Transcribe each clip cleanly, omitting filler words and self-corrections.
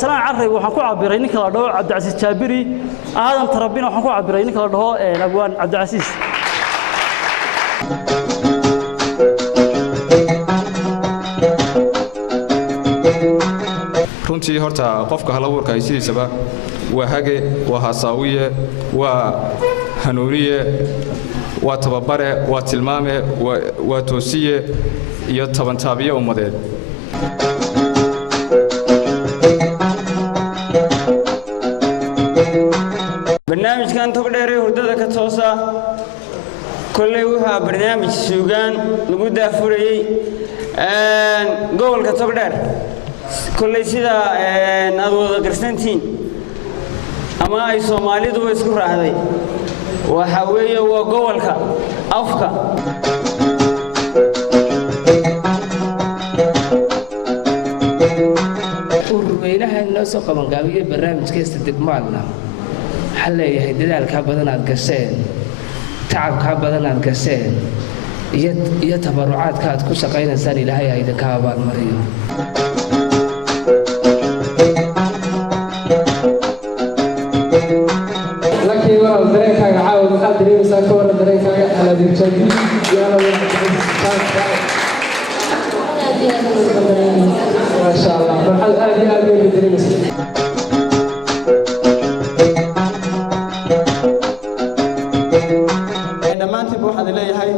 سلام عرّي waxaan ku cabiray ninka la dhaho Cabdicasiis Jaabiri aadan tarabina waxaan ku cabiray ninka la dhaho Abwaan Cabdicasiis runtii horta qofka hal abuurka ay sidiisaba waa hage waa hasaawiye waa hanuuniye waa tababare waa tilmaame waa toosiye iyo tabantaabiye ummadeed barnaamijkan togdheer hurdada ka toosa kullay waxa barnaamij suugaan lagu daafurayay gobolka togdheer kullay sida aad wada garsantiin ama ay Soomaalidu isku raacday waxa weeye waa gobolka afka urweynaha inoo soo qaban gaabiye barnaamijkeesta degmaalna xalleeyahay dadaalka badan aad gasheen tacabka badan aad gasheen iyo tabarucaadka aad ku shaqaynaysaan ilaahay ha idinka abaalmariyo لكن والله دريك هذا عاود أدري مساك ولا دريك هذا على ذي الجديد يا ما شاء الله مرحل آدي بدري مساك dhammaantiin waxaan leeyahay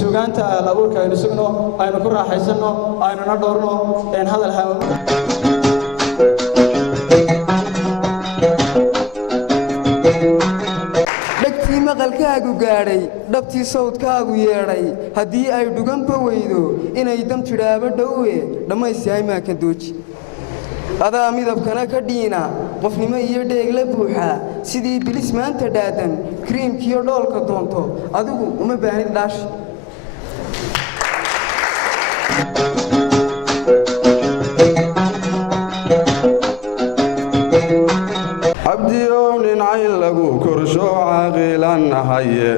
suugaanta labuurka aynu sugno aynu ku raaxaysano aynu na dhowrno hadal hawo dhagtii maqalkaagu gaadhay dhabtii sawdkaagu yeedhay haddii ay dhuganba weydo inay dam tidhaaba dhowe dhammaystihay maakan dooji adaa midabkana ka dhiina qofnimo iyo dheegla buuxa sidii bilis maanta dhaadan kriimkiyo dhoolka doonto adigu uma baahnid dhaash abdiyow nincayn lagu korsho caaqilan nahaye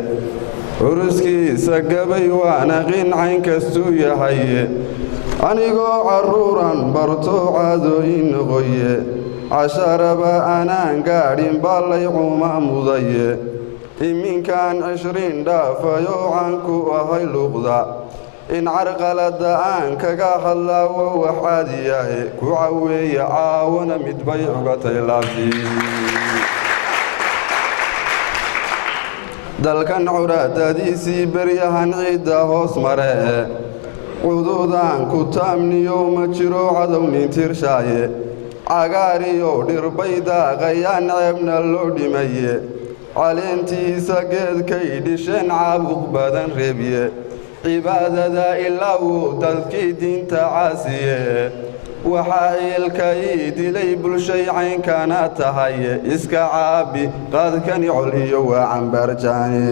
curuskiisa gabay waana qincayn kastuu yahaye anigoo carruuran barto caadooyin noqoye casharaba anaan gaadhin ballay cuma mudaye iminkaan 20 dhaafayoo caanku ahay luuqda in carqaladda aan kaga hadlaawo waxaadiyahe ku caweeya caawana midbay ogatay laabtii dalkan curaadadiisii beryahan ciidda hoos mare cududaan ku taamniyo ma jiro cadow nintirshaaye cagaariyo dhirbay daaqayaan ceebna loo dhimaye caleentiisa geedkay dhisheen caabuq badan reebye cibaadada ilaa uu dadkii diinta caasiye waxaa ciilkay dilay bulshay caynkana tahay iska caabi qaadkani col iyo waa cambaarjaane